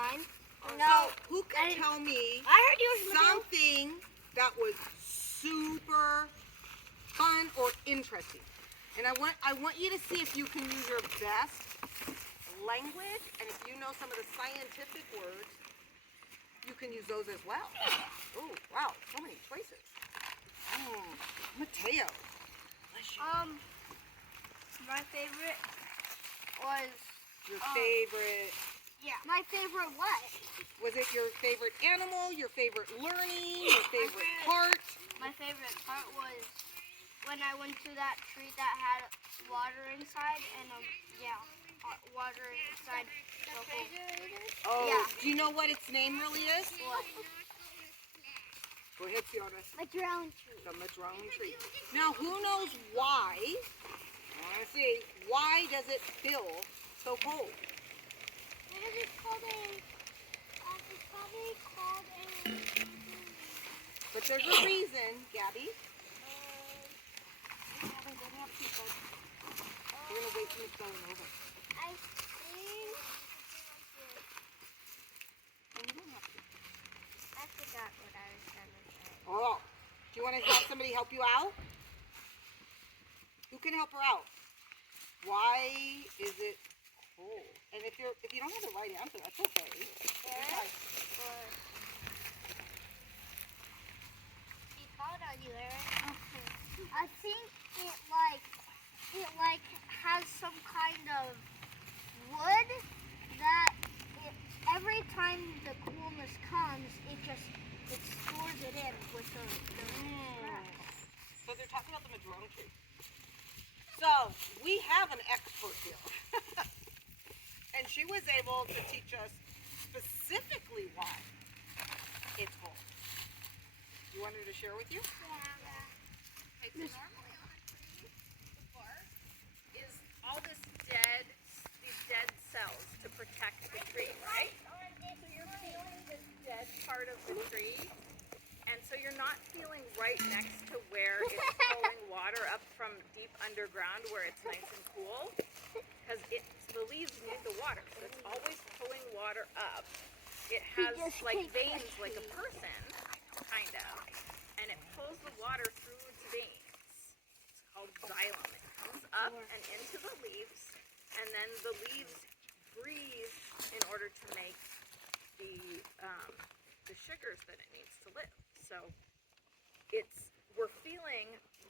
mine? So, who can tell me I heard yours was something that was super fun or interesting? And I want you to see if you can use your best language, and if you know some of the scientific words, you can use those as well. Oh, wow, so many choices. Mateo. Bless you. My favorite was Your favorite, yeah. My favorite what? was it your favorite animal, your favorite learning, your favorite part? My favorite part was when I went to that tree that had water inside and water inside the hole. Oh, Yeah. do you know what its name really is? What? Go ahead, Fiona. Madrone tree. The madrone tree. Now, who knows why? I want to see. Why does it feel so cold? Because it's probably called a. But there's a reason, Gabby. We're going to wait till it's going over. I think. Oh, you don't have to. I forgot what I was gonna say. Oh, do you want to have somebody help you out? Who can help her out? Why is it cold? And if you don't have the right answer, that's okay. Eric? She called on you, Eric. Okay. I think it has some kind of wood that every time the coolness comes, it stores it in with the So they're talking about the madrone tree. So we have an expert here. And she was able to teach us specifically why it's cold. You want her to share with you? Yeah. Okay, so normally on a tree, the bark is all these dead cells to protect the tree, right? So you're feeling this dead part of the tree, and so you're not feeling right next to where it's pulling water up from deep underground where it's nice and cool, because the leaves need the water, so it's always pulling water up. It has like veins like a person, kind of, and it pulls the water through its veins. It's called xylem. It comes up and into the leaves, and then the leaves breathe in order to make the sugars that it needs to live. So we're feeling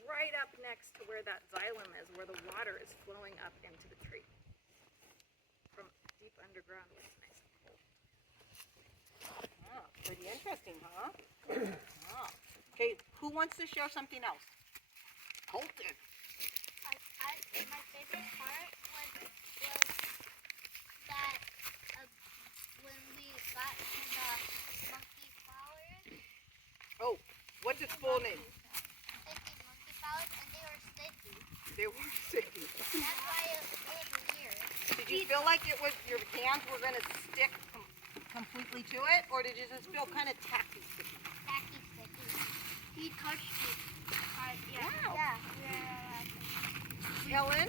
right up next to where that xylem is, where the water is flowing up into the tree from deep underground where it's nice and cold. Pretty interesting, huh? Okay, who wants to share something else? Colton. My favorite part was that when we got to the monkey flowers. Oh, what's its full name? Sticky monkey flowers, and they were sticky. They were sticky. That's why it was weird. Did you feel like your hands were going to stick completely to it, or did you just feel kind of tacky sticky? Tacky sticky. He touched it. Wow. Yeah. Helen?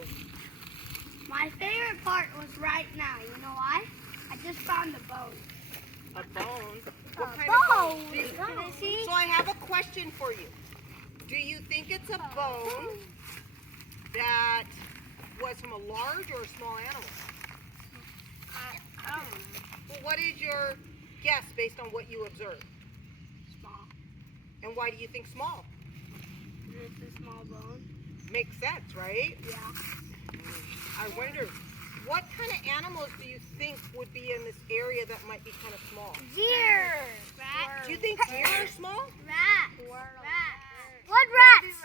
My favorite part was right now. You know why? I just found a bone. A bone? What kind bone. of bone? Can I see? So I have a question for you. Do you think it's a bone that was from a large or a small animal? Well, what is your guess based on what you observed? Small. And why do you think small? It's a small bone. Makes sense, right? Yeah. I wonder, what kind of animals do you think would be in this area that might be kind of small? Deer. Rat. Do you think deer are small? Rat. What rats?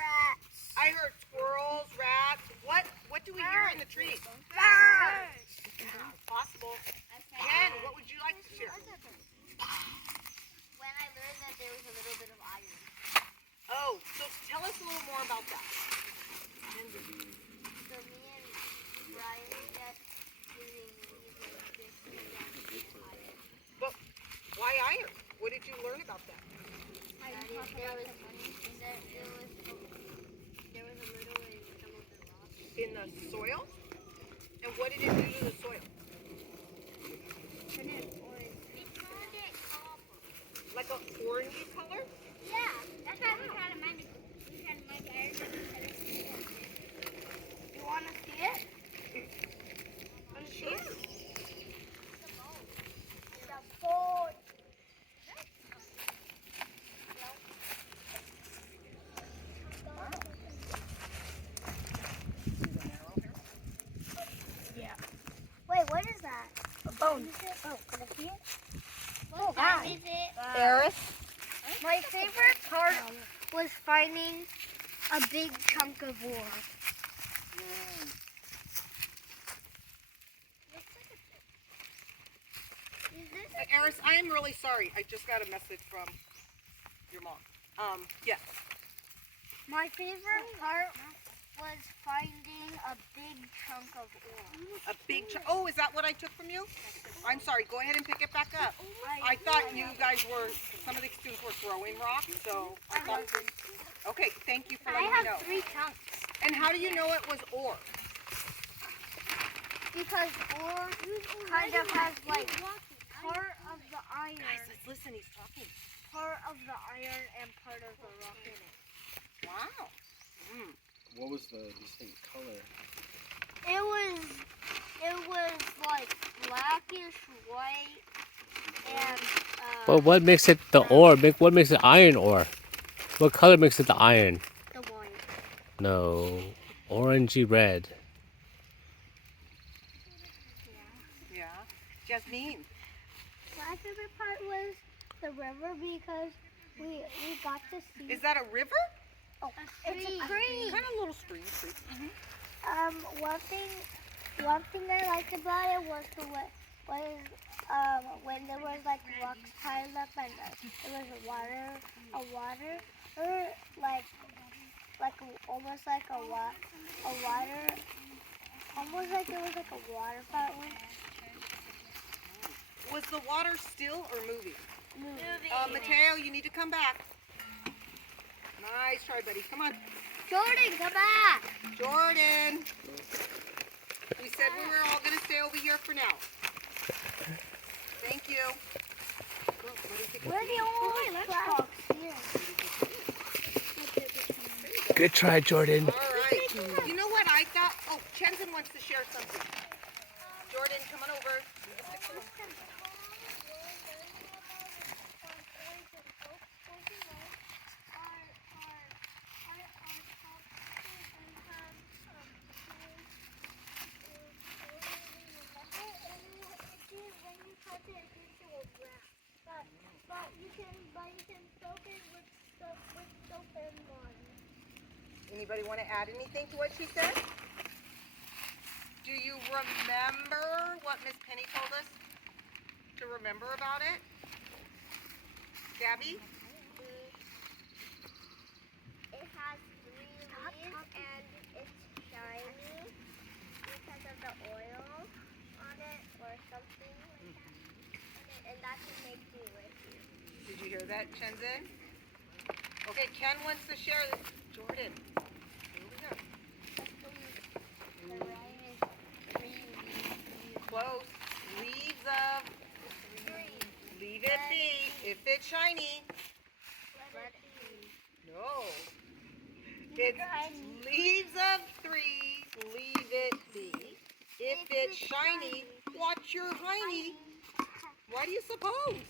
I heard squirrels, rats. What do we hear in the trees? Birds. Yeah, possible. Ken, what would you like to share? When I learned that there was a little bit of iron. Oh, so tell us a little more about that. So me and Brian got using this iron. But why iron? What did you learn about that? There was a little in some of the rocks. In the soil? And what did it do to the soil? Turn it orange. Like an orangey color? Yeah, that's why we had a magic. We had my bear. You want to see it? Want to see it? The boat. Yeah. Wait, what is that? A bone. Oh, can I see it? Oh, wow. Is it? Eris? My favorite part was finding a big chunk of ore. Eris, I am really sorry. I just got a message from your mom. Yes. My favorite part was finding a big chunk of ore. A big chunk. Oh, is that what I took from you? I'm sorry. Go ahead and pick it back up. I thought you guys were, some of the students were throwing rocks, so I thought. Okay, thank you for letting me know. I have 3 chunks. And how do you know it was ore? Because ore kind of has like part of the iron. Guys, let's listen. He's talking. Part of the iron and part of the rock in it. Wow. What was the distinct color? It was like blackish white and Well, what makes it the ore? What makes it iron ore? What color makes it the iron? the white. No, orangey red. Yeah. Jasmine. My favorite part was the river because we got to see. Is that a river? Oh, it's a creek. Kind of a little stream. One thing I liked about it was when there was like rocks piled up and there was a water, or almost like a water, almost like it was like a water fountain. Was the water still or moving? Moving. Mateo, you need to come back. Nice try, buddy. Come on. Jordan, come back. Jordan. We said we were all going to stay over here for now. Thank you. Go, buddy, take a We're the only lunchbox here. Good try, Jordan. All right. You know what I thought? Oh, Chenzen wants to share something. Jordan, come on over. But you can soak it with soap and water. Anybody want to add anything to what she said? Do you remember what Miss Penny told us to remember about it? Gabby? It has 3 leaves and it's shiny because of the oil on it or something like that. And that's what makes me witchy. Did you hear that, Chenzen? Okay, Ken wants to share this. Jordan. Over here. Close. Leaves of. Leave it be. If it's shiny. No. It's leaves of 3. Leave it be. If it's shiny, watch your hiney. Why do you suppose?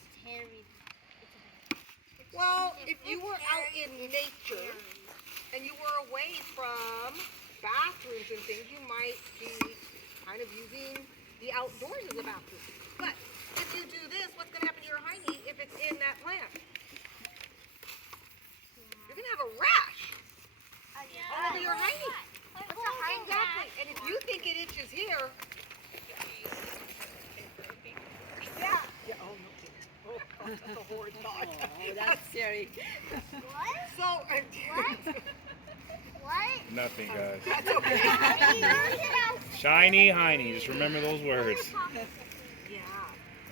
Well, if you were out in nature and you were away from bathrooms and things, you might be kind of using the outdoors as a bathroom. But if you do this, what's going to happen to your hiney if it's in that plant? You're going to have a rash all over your hiney. Exactly. And if you think it itches here, yeah. Oh, no. Oh, that's a horrid thought. Oh, that's scary. What? So, What? What? Nothing, guys. that's okay. Shiny, hiney. Just remember those words. Yeah.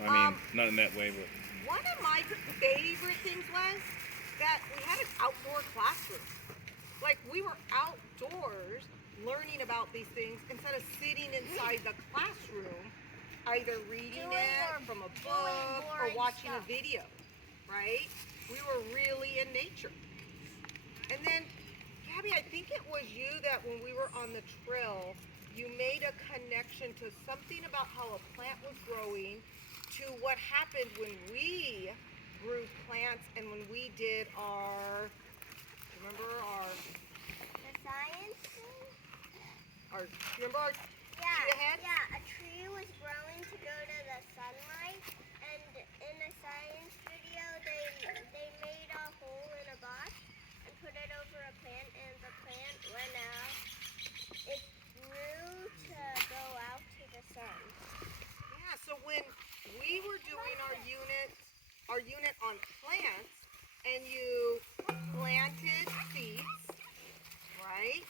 I mean, not in that way, but One of my favorite things was that we had an outdoor classroom. Like, we were outdoors learning about these things instead of sitting inside the classroom, either reading it from a book or watching a video. right? We were really in nature. And then, Gabby, I think it was you that when we were on the trail, you made a connection to something about how a plant was growing to what happened when we grew plants and when we did our, remember The science thing? remember our cheetah head? Yeah, a tree was growing to go to the sunlight, and in a science video, they made a hole in a box and put it over a plant, and the plant went out. It grew to go out to the sun. Yeah, so when we were doing our unit on plants, and you planted seeds, right?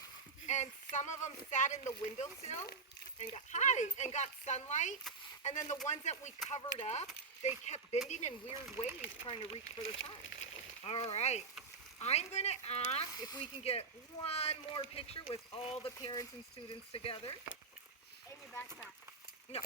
And some of them sat in the windowsill and got sunlight. And then the ones that we covered up, they kept bending in weird ways trying to reach for the sun. All right. I'm going to ask if we can get one more picture with all the parents and students together. In your backpack. No.